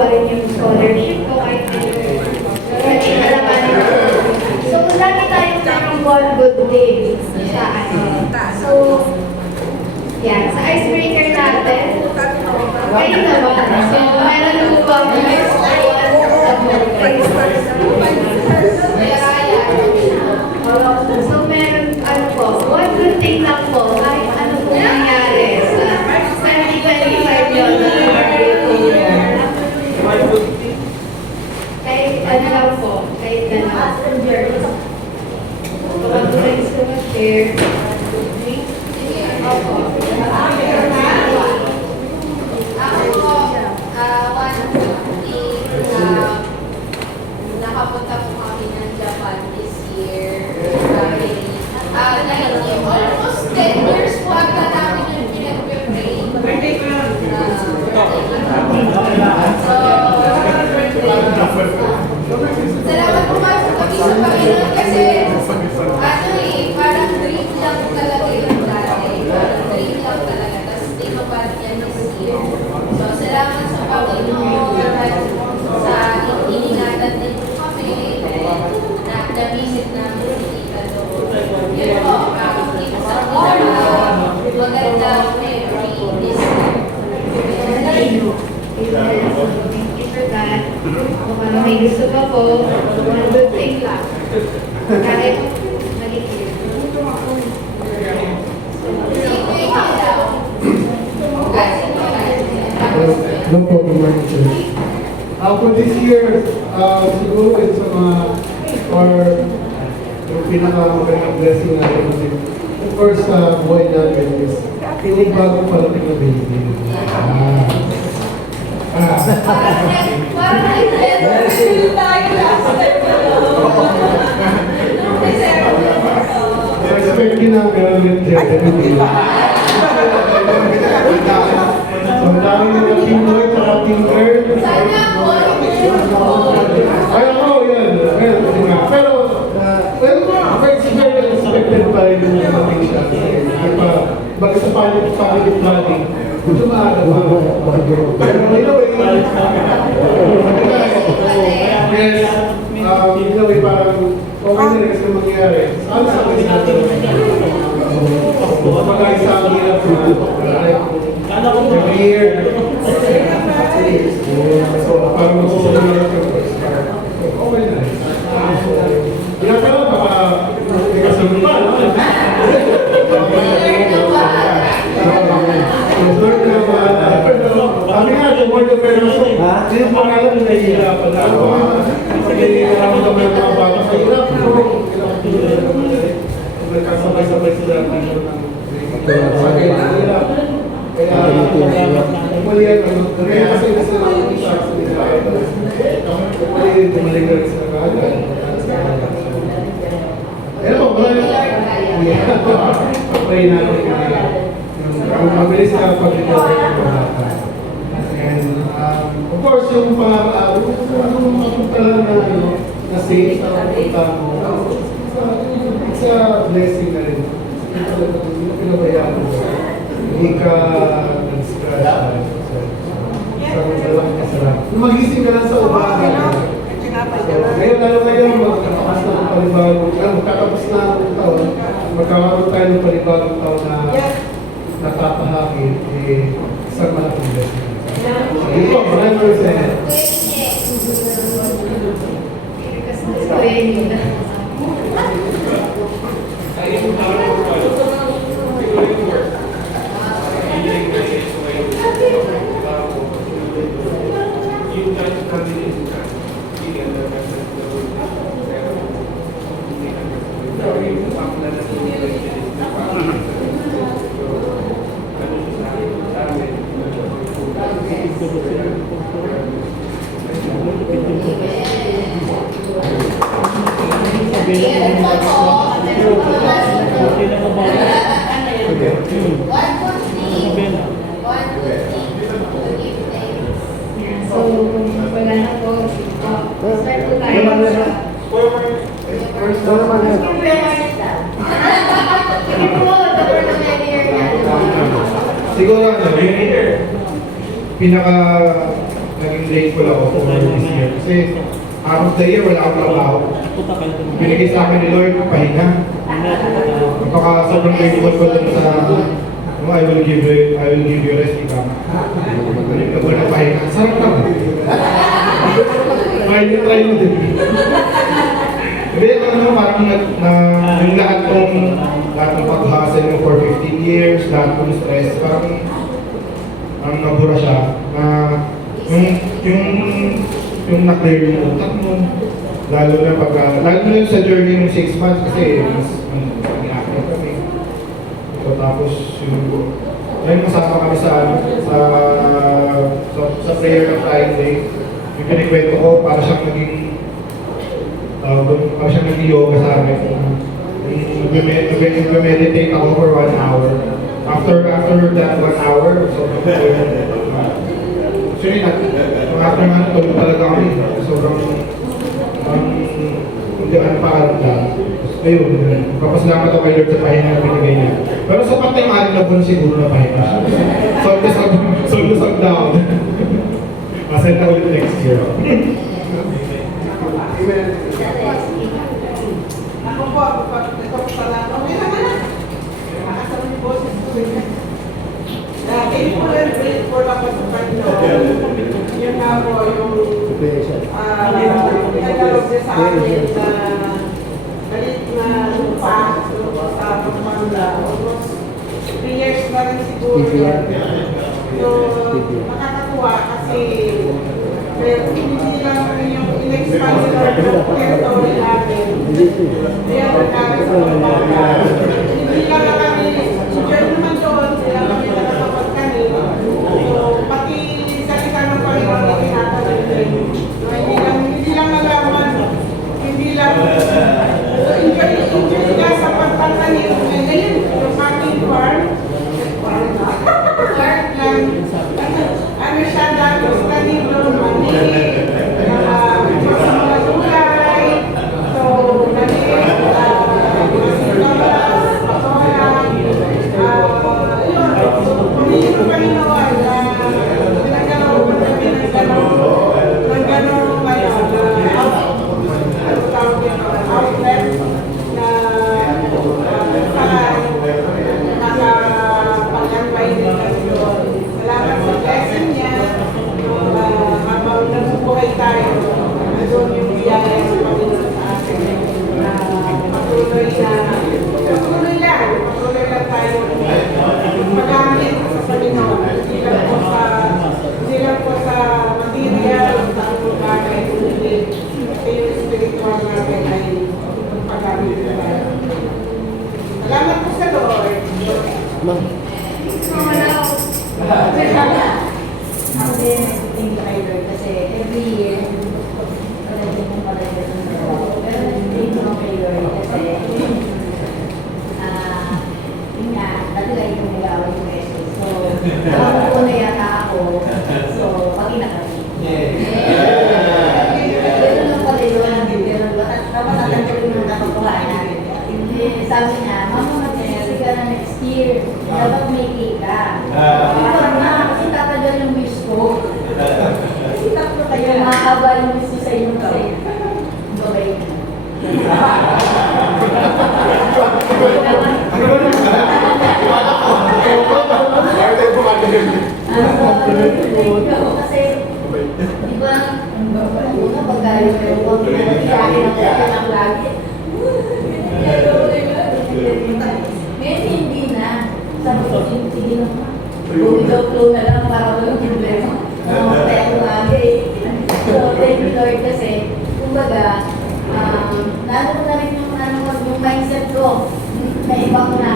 pa rin yung scholarship ko kahit hindi nalamanin ko. So, lagi tayong merong one good day sa So, yan. Sa icebreaker natin, kayo naman. So, meron po ba So, meron, ano po, one good thing lang po, kahit ano po nangyari sa 2025 yun, kahit ano lang po, kahit ano. Pag-guys ko mag-share. Opo. Nakapunta po kami ng Japan this year. Almost 10 years po ata namin yung pinag-pray. Salamat po kami sa Panginoon kasi parang dream lang talaga yung dati. Parang dream lang talaga. Tapos di mapalad yan this year. So, salamat sa Panginoon sa iningatan din po kami na-visit namin si Tita doon. Yun po, keep sa magandang memory this year. Thank you for that. Kung may gusto pa po, one good thing lang. Kahit nagiging. No problem, Martin Church. For this year, siguro din sa mga, or yung pinaka-magandang blessing natin kasi, of course, sa buhay natin is, hindi bago palating na baby. Parang nag-feel tayo last time. Expecting na gano'n yung Jeremy. So, dami nila Team Boy, saka Team Girl. Sana po, Ay, ako, yan. Pero, well, it's very unexpected pa rin yung nating siya. Baga sa family planning, medyo maaga pa. Pero, yes, parang okay na rin kasi mangyari. Ano sa akin natin? Kapag isa ang hirap na every year. So, parang masusunod na rin yung first part. Okay na rin. Hindi ka lang, baka may kasunod pa, no? Sabi nga, the word of permission, hindi yung pangalan na nahihirapan na ako. Kasi nahihirapan kami ng mga bata sa hirap. Nagkasabay-sabay sila ng sakay na hirap. Kaya, umali yan, kaya kasi nasa mga isa sa nila. Umali, bumalik na rin sila kaagad. Pero, pag-pray natin na mabilis na pag-recover ng bata. And, of course, yung mapunta lang na safe na mapunta mo, it's a blessing na rin. Pinabayaan mo. Hindi ka nag-scratch. Sabi ka lang kasarap. Magising ka lang sa umaga. Ngayon, lalo ngayon, magkatapos na ang panibagong taon. Magkatapos na ang taon. Magkakaroon tayo ng panibagong taon na natapahagin. Isang malaking blessing. Ito, maraming salamat. So, wala na po. Start po tayo sa... First na naman yan. Sige po, Dr. Domenier yan. Siguro, pinaka naging naging grateful ako for this year. Kasi half of the year wala akong trabaho. Binigay sa akin ni Lord, pahinga. Napaka sobrang grateful ko dun sa I will give you rest, ikaw. Balik na ko na pahinga. Sarap lang. Try mo din. Hindi, parang yung lahat ng pag-hustle mo for 15 years, lahat ng stress, parang nabura siya. Yung na-clear yung utak mo, lalo na sa journey ng 6 months kasi mas nag-akit kami. So tapos yung kasama kami sa prayer ng Friday, yung kinikwento ko para siyang naging yoga sa amin. Nag-meditate ako for 1 hour. After that 1 hour, so actually, after nga, tulog talaga kami. Sobrang hindi ka nakakarapdan. Ayun, papasalamat ako kay Lord sa pahinga na binigay niya. Pero sa patay maaaring na po siguro na pahinga. Sold down. Masaya na ulit next year. Ako po, ito po pala. Okay naman na. Nakasama ni boses ko rin. Thankful and grateful ako sa Panginoon. Yun nga po yung pinagkalog niya sa amin na galit na lupa sa Pampanga. Almost 3 years na rin siguro yun. So, nakakatuwa kasi hindi lang yung in-expand nila yung territory natin. Kaya nagkakaroon sa Pampanga. Hindi lang na kami, enjoy naman doon, sila kami nakakapagkanin. So, pati salita ng Panginoon na tinatanim din. So, hindi lang nalaman, hindi lang, so, enjoy ka sa pagtatanim. And then, yung aking farm ng, ano siya, datos tanim doon, mani, mga gulay, so, patuloy lang tayo magamit sa Panginoon. Hindi lang po sa material, sa anong bagay, kundi yung spiritual natin ay paggamit na tayo. Salamat po sa Lord. Ako din, nag-thank you kay Lord kasi every year, talagang kong pagdating ng trabaho. Pero nag-thank you kay Lord kasi, yun nga, dati lang yung nagawa yung beses. So, ako na yata ako, so, pag-ina kami. Gano'n lang pala yun, tapos natantuloy mo na pagkuhaan namin. Sabi niya, Mama, mag-energy ka na next year, dapat may cake ka. Ikaw na, kasi tatagal yung wish ko. Kasi tatlo kayo, mahaba yung wish ko sa inyo kasi. Okay. Kasi, di ba, una pagkayo kayo, huwag iyakin ako ng lagi. Ngayon hindi na. Sabi ko, sige naman. Flow na lang para walang problema. Kaya ko lagi. So, thank you Lord kasi, kumbaga, lalo ko na rin yung mindset ko. Naiba ko na.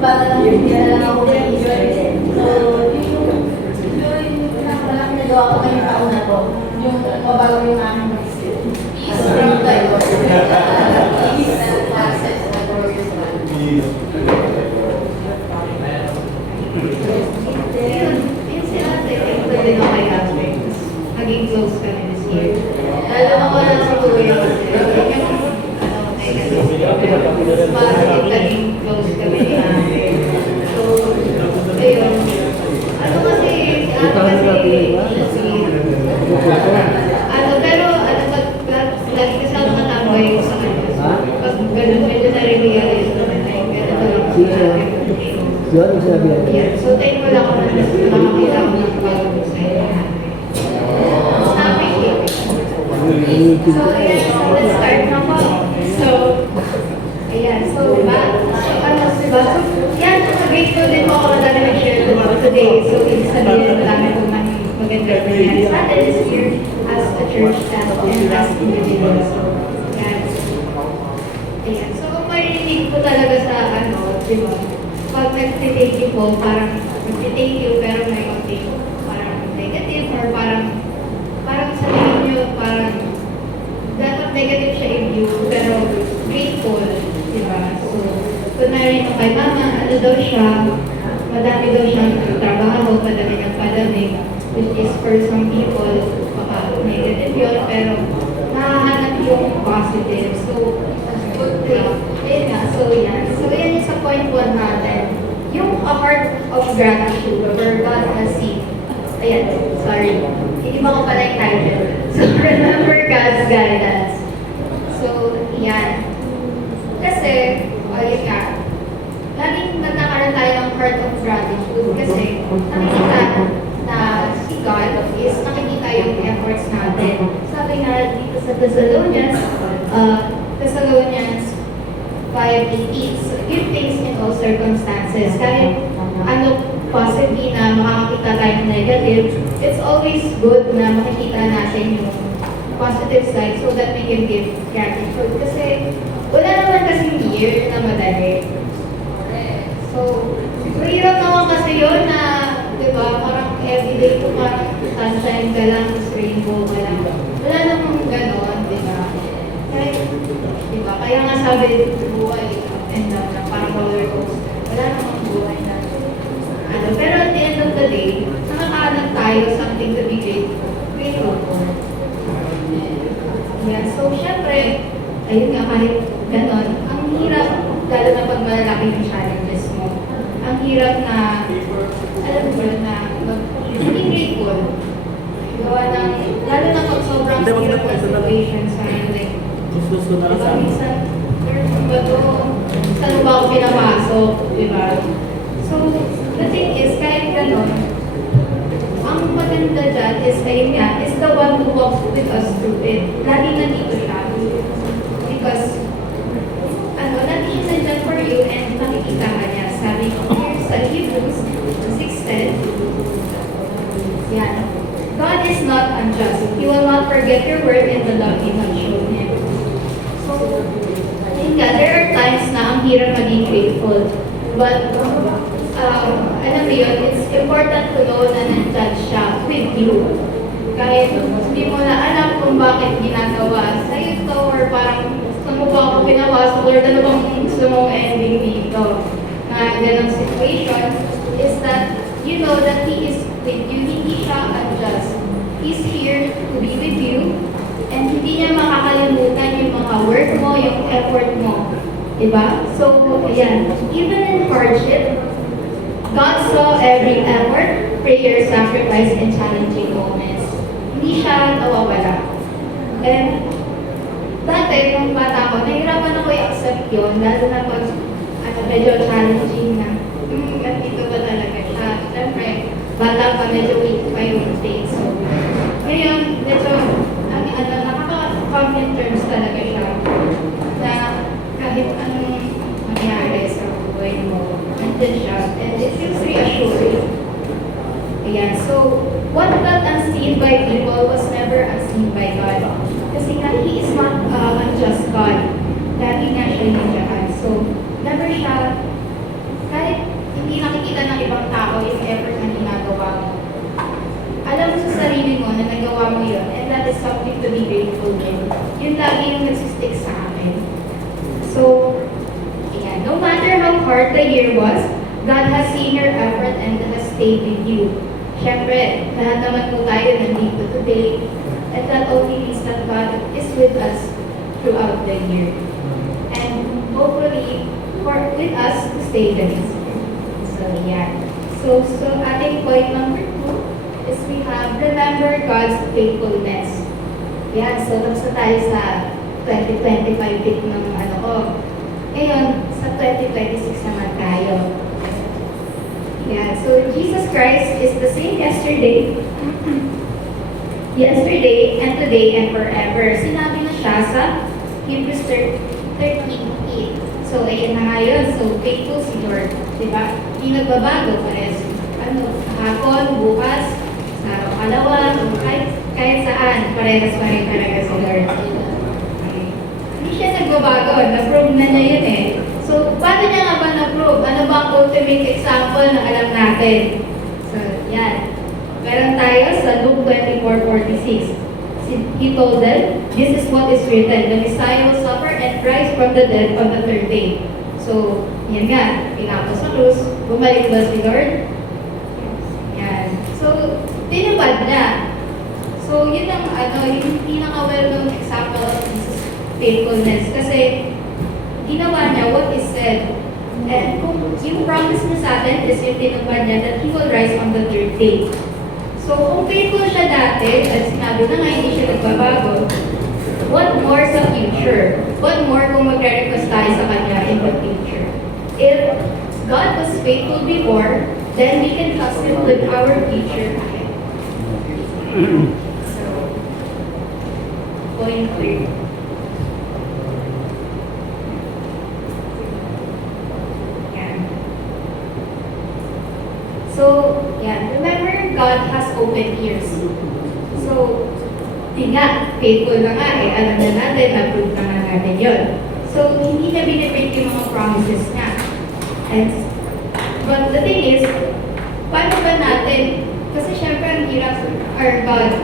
Para lang hindi na lang ako enjoy. So, yung malaki nagawa ko ngayong taon na to, yung mabago yung aking mindset. So, thank you Lord. Peace and success na glorious one. Yung sinabi, pwede na kay husband. Naging close kami this year. Dalawa ko lang sa kuya kasi. Parang naging close kami ni ate. So, ayun. Ano kasi, si ate kasi, Yun ang sinabi natin. Yeah. So, thankful ako na nakakita ko ng bagong sa'yo. Na-appreciate it. So, ayan. So, let's start na po. So, ayan. So, diba? So, ano, diba? So, yan. Grateful din po ako na dami nag-share ko today. So, ibig sabihin, marami po maganda nangyari sa atin this year as a church and as individuals. So, yan. Ayan. So, kung marinig po talaga sa, ano, diba? Pag nag-thank you po, parang nag-thank you pero may konti parang negative or parang sa tingin nyo, parang dapat negative siya i-view pero grateful, di ba? So, kunwari ito kay mama, ano daw siya, madami daw siyang trabaho, madami ng pandemic, which is for some people, baka negative yun, pero nahahanap yung positive. So, good thing. Ayun nga, so yan. So yan yung sa point 1 natin. Yung a heart of gratitude where God has seen. Ayan, sorry. Iba ko pala yung title. So remember God's guidance. So, yan. Kasi, ayun nga, laging nagkakaroon tayo ng heart of gratitude kasi nakikita na si God is nakikita yung efforts natin. Sabi nga dito sa Thessalonians 5:18, so give thanks in all circumstances. Kahit ano possibly na makakakita tayong negative, it's always good na makikita natin yung positive side so that we can give gratitude. Kasi wala naman kasing year na madali. So, mahirap naman kasi yun na, di ba, parang everyday ko parang sunshine ka lang, rainbow ka lang. Wala namang ganon, di ba? Diba? Kaya nga sabi, buhay up and down na parang roller coaster. Wala namang buhay na ano. Pero at the end of the day, nakakaanap tayo something to be grateful for. Yeah, so syempre, ayun nga, kahit ganon, ang hirap, lalo na pag malalaki yung challenges mo, ang hirap na, alam mo yun, na maging grateful. Gawa ng, lalo na pag sobrang hirap na situation sa like, diba, minsan, ba ito? Saan ba ako pinapasok? Diba? So, the thing is, kahit gano'n, ang maganda dyan is, ayun nga, is the one who walks with us through it. Lagi nandito siya. Because, ano, lagi siya nandyan for you and nakikita ka niya. Sabi ko, here sa Hebrews 6:10, yan. God is not unjust. He will not forget your word and the love you have shown Him. So, yun nga, there are times na ang hirap maging grateful. But, alam mo yun, it's important to know na nandyan siya with you. Kahit hindi mo na alam kung bakit ginagawa sa'yo ito or parang saan mo ba ako pinawas or ano bang gusto mong ending dito. Na ganong situation is that you know that He is with you, hindi siya unjust. He's here to be with you and hindi niya makakalimutan yung mga work mo, yung effort mo. Diba? So, ayan. Even in hardship, God saw every effort, prayer, sacrifice, and challenging moments. Hindi siya nawawala. And dati, nung bata ko, nahirapan ako i-accept yun, lalo na pag medyo challenging na. Nandito ba talaga siya? Siyempre, bata pa, medyo weak pa yung state. So, ngayon, medyo, nakaka-come in terms talaga siya. Na kahit anong mangyari sa buhay mo, nandun siya. And it feels reassuring. Ayan, so, what felt unseen by people was never unseen by God. Kasi nga, He is not unjust God. Lagi nga siya yung dyan. So, never siya, kahit hindi nakikita ng ibang tao yung effort na ginagawa mo. Alam mo sa sarili mo na nagawa mo yun, and that is something to be grateful with. Yun lagi yung nagsistick sa akin. So, yeah, no matter how hard the year was, God has seen your effort and has stayed with you. Siyempre, lahat naman po tayo nandito today, and that only means that God is with us throughout the year. And hopefully, with us to stay the next year. So, yeah. So ating point number 2 is we have remember God's faithfulness. Yeah, so tapos na tayo sa 2025 tip ng Ngayon, sa 2026 naman tayo. Yeah, so Jesus Christ is the same yesterday, and today, and forever. Sinabi na siya sa Hebrews 13:8. So, ayun na nga yun. So, faithful si Lord. Diba? Hindi nagbabago. Parehas, kahapon, bukas, sa araw kalawa, kahit saan, parehas pa rin talaga si Lord. Okay. Hindi siya nagbabago. Na-prove na niya yun eh. So, paano niya nga ba na-prove? Ano ba ang ultimate example na alam natin? So, yan. Meron tayo sa Luke 24:46. He told them, "This is what is written, the Messiah will suffer and rise from the dead on the third day." So, yan nga, pinako sa krus, bumalik ba si Lord? Yan. So, tinupad niya. So, yun ang yung pinaka-well-known example of Jesus' faithfulness. Kasi, ginawa niya what is said. And kung yung promise niya sa atin is yung tinupad niya that He will rise on the third day. So, kung faithful siya dati, at sinabi na nga hindi siya nagbabago, what more sa future? What more kung magre-request tayo sa Kanya in the future? If God was faithful before, then we can trust Him with our future ahead. So, point 3. Yan. So, yan. Remember, God has open ears. So, di nga, faithful na nga eh. Alam na natin, approve na nga natin yun. So, hindi na binibreak yung mga promises niya. But the thing is, paano ba natin, kasi syempre ang hirap, our God,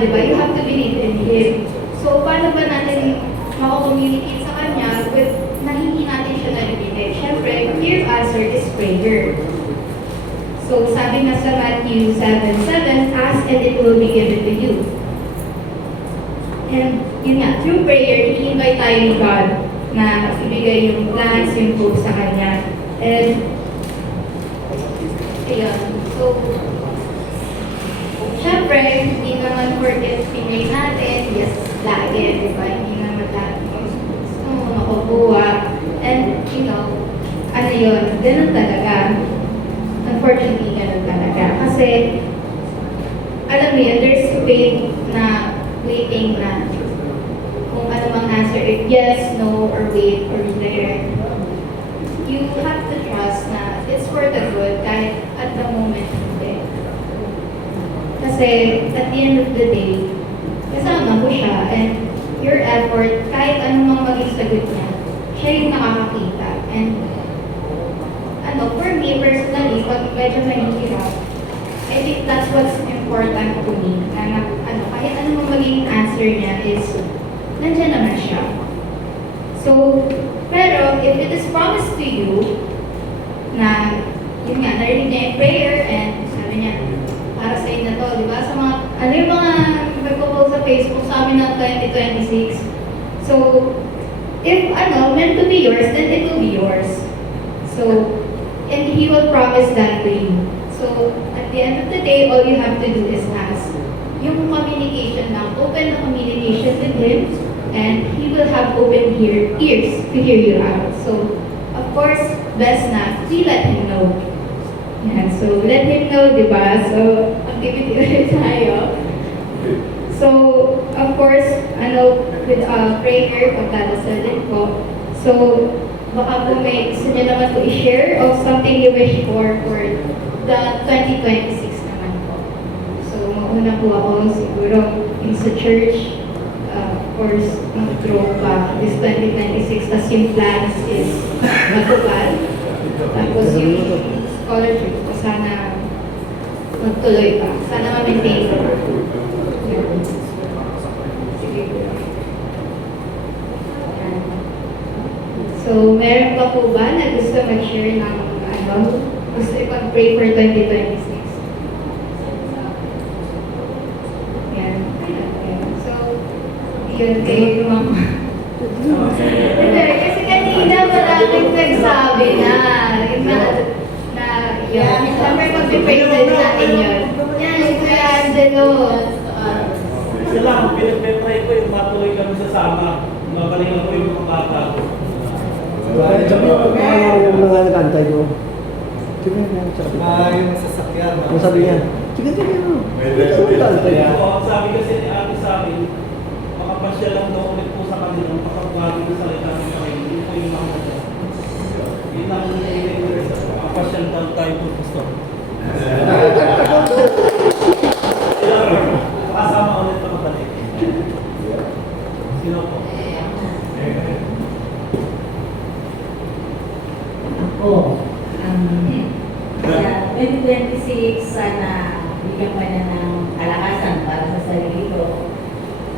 di ba, you have to believe in Him. So, paano ba natin makakommunicate sa Kanya with, na hindi natin siya narinig? Syempre, your answer is prayer. So, sabi nga sa Matthew 7:7, "Ask and it will be given to you." And yun nga, through prayer, i-invite tayo ni God na ibigay yung plans, yung hope sa Kanya. And, ayun. So, syempre, hindi naman forget pinay natin. Yes, lagi, di ba? Hindi naman lagi. Gusto mo makukuha. And, ano yun, ganun talaga. Unfortunately, ganun talaga. Kasi, alam mo yun, there's faith na waiting na kung ano mang answer, if yes, no, or wait, or there. You have to trust na it's for the good kahit at the moment hindi. Kasi, at the end of the day, kasama ko siya, and your effort, kahit anong maging sagot niya, siya yung nakakakita. And, for me personally, pag medyo mahihirap, I think that's what's important to me. Na, kahit anong maging answer niya is, nandiyan naman siya. So, pero if it is promised to you, na, yun nga, narinig niya yung prayer, and sabi niya, para sa'yo na to, di ba? Sa mga, yung mga nagpo-post sa Facebook sa amin ng 2026. So, if, meant to be yours, then it will be yours. So, and He will promise that to you. So, at the end of the day, all you have to do is ask. Yung communication lang, open na communication with Him, and He will have open ears to hear you out. So, of course, best na, we let Him know. Yan, so let Him know, di ba? So, activity ulit tayo. So, of course, with prayer, pagdadasal din po. So, baka po may gusto niyo naman po i-share of something you wish for the 2026 naman po. So, mauna po ako siguro in sa church, of course, mag-grow pa this 2026. Tapos yung plans is matupad. Tapos yung scholarship ko, sana magtuloy pa. Sana ma-maintain ko. Sige po. So, meron pa po ba na gusto mag-share ng gusto ipag-pray for 2026? Yan. So, yun kayo yung mga... Hindi, kasi kanina maraming nagsabi na yun. Siyempre, mag-pray din natin yun. Yan, Kuya Angelo. Kasi lang, pinag-pray ko yung matuloy kami sa sama. Mabalikan ko yung mga bata ko. Yung mga nag-antay ko. Sige, yan. Yung sasakyan. Ang sabi niya, sige, mo. Nag-antay ka. Sabi kasi ni ate sa amin, makapasya lang daw ulit po sa kanila kapag bago na salita ng kayo. Hindi po yung mga dyan. Yun ang makapasya lang tayo po gusto. Kasama ulit na mabalik. Sino po? Oh. Sa 2026, sana bigyan ka na ng kalakasan para sa sarili ko.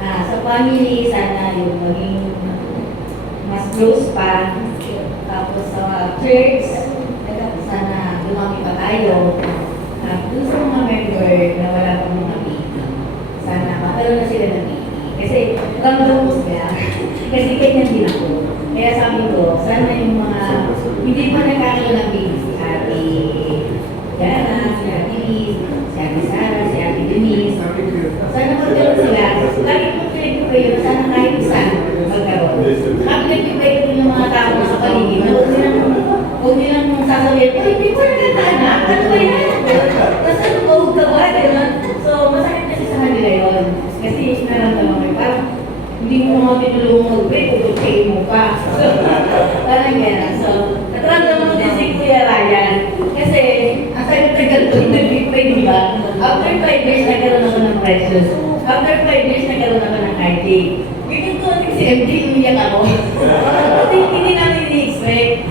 Sa family, sana yung maging mas close pa. Tapos sa church, sana lumaki pa tayo. Doon sa mga member na wala pang mga baby, sana magkaroon na sila ng baby. Kasi ramdam ko sila. Kasi ganyan din ako. Kaya sabi ko, sana yung mga hindi pa nagkakaroon ng baby, si Ate Jana, si Ate Liz, si Ate Sarah, si Ate Denise. Sana magkaroon sila. Lagi ko pinag-pray na sana kahit isa magkaroon. Kami nag-pray ko yung mga tao sa paligid na huwag nilang sasabihin, "Uy, hindi ko nagkatanak. Ano ba yan?" Tapos ano ba, huwag ka ba? Ganun. So, masakit kasi sa kanila yun. Kasi naramdaman ko, parang hindi mo mga tinulungan mag-pray, tutulkain mo pa. So, parang gano'n. So, nataramdaman ko din si Kuya Ryan. Kasi, ang tagal-tagal ko yung nag-pray, di ba? After 5 years, nagkaroon ako ng precious. After 5 years, nagkaroon ako ng heartache. Ganyan ko, si MD, umiyak ako. Kasi hindi namin ini-expect.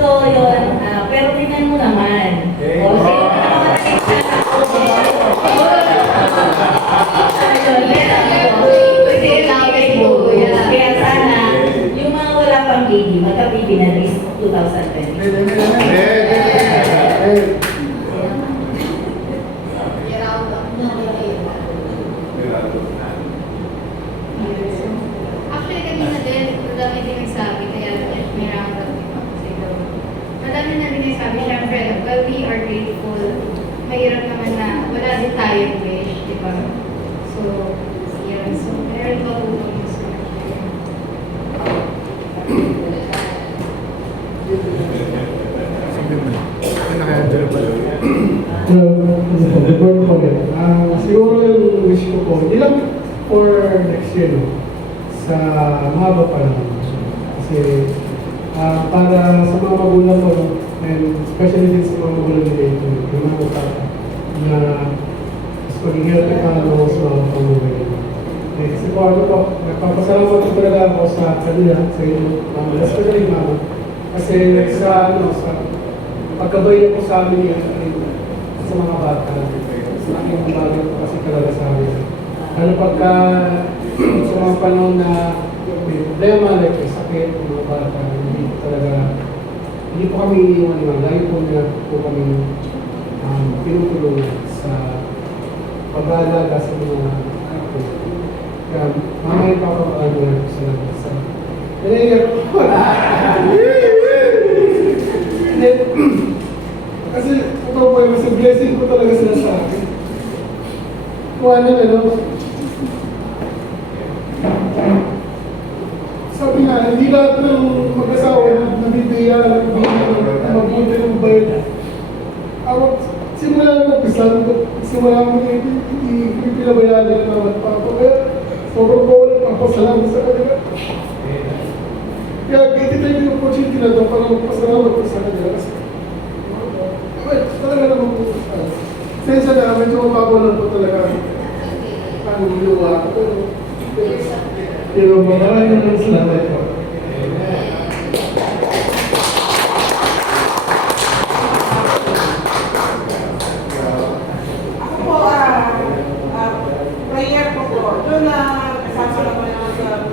So, yun. Pero tingnan mo naman. O, sino kaya sana, yung mga wala pang baby, magka-baby na this 2020. Actually, kanina din, madami din nagsabi, kaya may round up din ako siguro. Madami na din nagsabi, syempre, well, we are grateful. Mahirap naman na wala din tayong wish, di ba? So, yun. So, meron pa po yung Report ko rin. Siguro yung wish ko po, hindi lang for next year, no? Sa mahaba pa lang. Kasi para sa mga magulang ko, and especially din sa mga magulang nila ito, yung mga utata, na mas maging healthy pa naman sa mga pamumuhay nila. Kasi po ako po, nagpapasalamat ko talaga ako sa kanila, sa inyo, especially mama. Kasi sa pagkabay ko sa amin yan, sa mga bata, sa aking bagay ko kasi talaga sa amin. Ano pagka sa mga panahon na may problema, like may sakit, mga bata, hindi po kami iniwan naman. Lagi po na po kami pinutulungan sa pag-aalaga sa mga anak ko. Kaya mamaya pa ako mag-aalaga sa labas. Naiiyak ko. Kasi ito po yung mas blessing ko talaga sila sa akin. Kung sabi nga, hindi lahat ng mag-asawa nabibigyan, mabuti ng bayad. Ako, simula ng pisan ko, simula mo pinabayaan nila naman pa ako. Kaya, sobrang bawal ang pasalamat sa kanila. Kaya, kititay ko yung opportunity na ito para magpasalamat ko sa kanila. Kasi, talaga naman po. Sensya na, medyo mababaw po talaga ang luwa ko. Pero maraming naman salamat po. Ako po, prayer ko po. Doon na kasama ko naman sa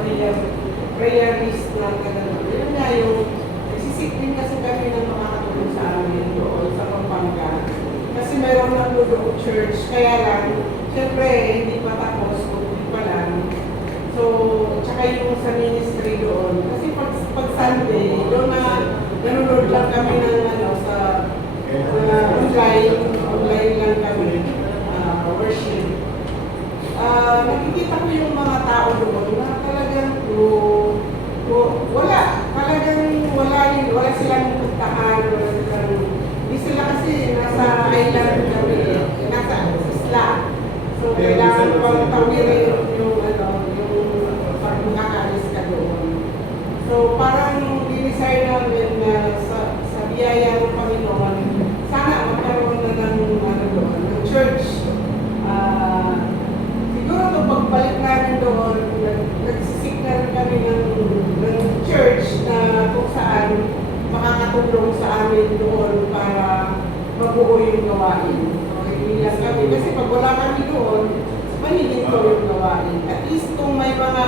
prayer list na kagano'n. Yun nga yung nagsisik din kasi kami ng mga katulong sa amin doon sa Pampanga. Kasi mayroon na doon church. Kaya lang, syempre, hindi pa tapos, hindi pa lang. So, tsaka yung sa ministry doon. Kasi pag Sunday, doon na nanonood lang kami ng ano, sa online lang kami, worship. Nakikita ko yung mga tao doon na talagang wala silang puntahan, hindi sila kasi nasa island kami, nasa isla. So, kailangan pang tawirin yung pag makakalis ka doon. So, parang dinisay namin na sa biyaya ng Panginoon, sana magkaroon na ng church. Siguro ito, pagbalik namin doon, nagsisignal kami ng church na kung saan makakatulong sa amin doon para mabuo yung gawain. So, hindi lang kami. Kasi pag wala kami doon, manigin ko yung gawain. At least kung may mga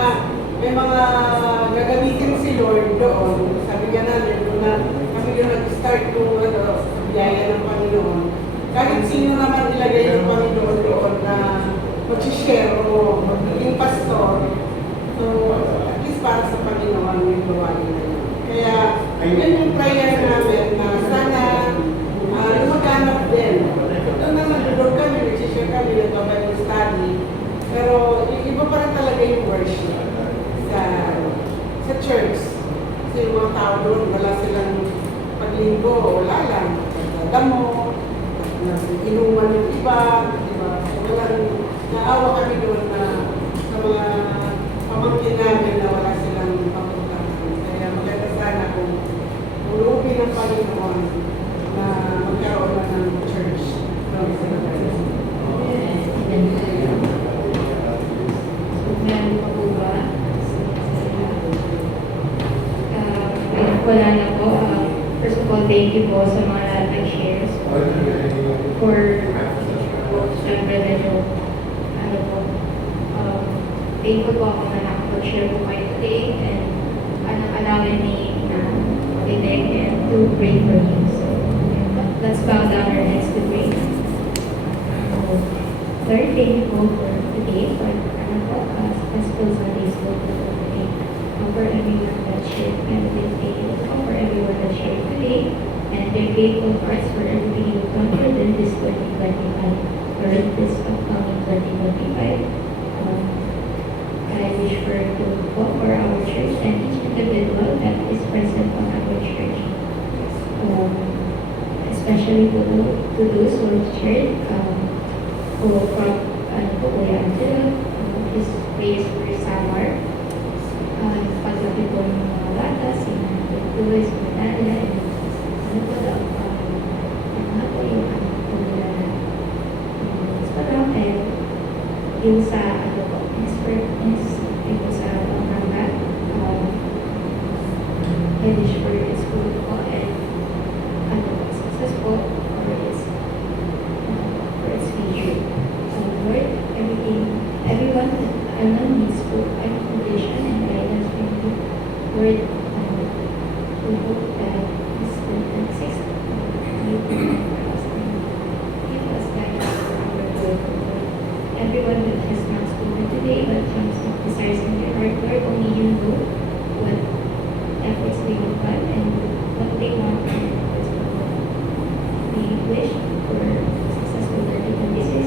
gagamitin si Lord doon, sabi nga namin, na kami yung nag-start kung sa biyaya ng Panginoon. Kahit sino naman ilagay ng Panginoon doon na mag-share o magiging pastor, so at least para sa Panginoon yung gawain na yun. Kaya, yun yung prayer namin na sana lumaganap din. Ito na nag-doon kami, nag-share kami ng Bible study, pero iba pa rin talaga yung worship sa church. Kasi yung mga tao doon, wala silang paglinggo, wala lang. Damo, inuman yung iba, diba? So, walang naawa kami doon na sa mga pamangkin namin na wala silang papuntahan. Kaya maganda sana kung ulupin ng Panginoon na magkaroon na ng church. Meron pa po ba? Wala na po. First of all, thank you po sa mga nag-shares for syempre medyo thankful po ako na nakapag-share po kayo today and allowing me na makinig and to pray for you. So, let's bow down our heads to pray. Lord, thank you po for today, for Gospel Sunday School today. For everyone that shared everything, for everyone that shared today, and we're grateful for us for everything you've done for them this 2025, or this upcoming 2025. I wish for our church and each individual that is present on our church. Especially to those who are shared, from Kuya Angela, his praise for Samar, paglabi po ng mga bata, si Louis Medalla, and yung sa expertness, yung sa panghangat, I wish for his good po and successful for its future. Lord, everyone needs to vision and guidance from you. Lord, we hope that this 2026 you will give us guidance for our growth. Everyone that has not spoken today but comes with desires in their heart, Lord, only you know what efforts they have done and what they want from this. We wish for successful 2026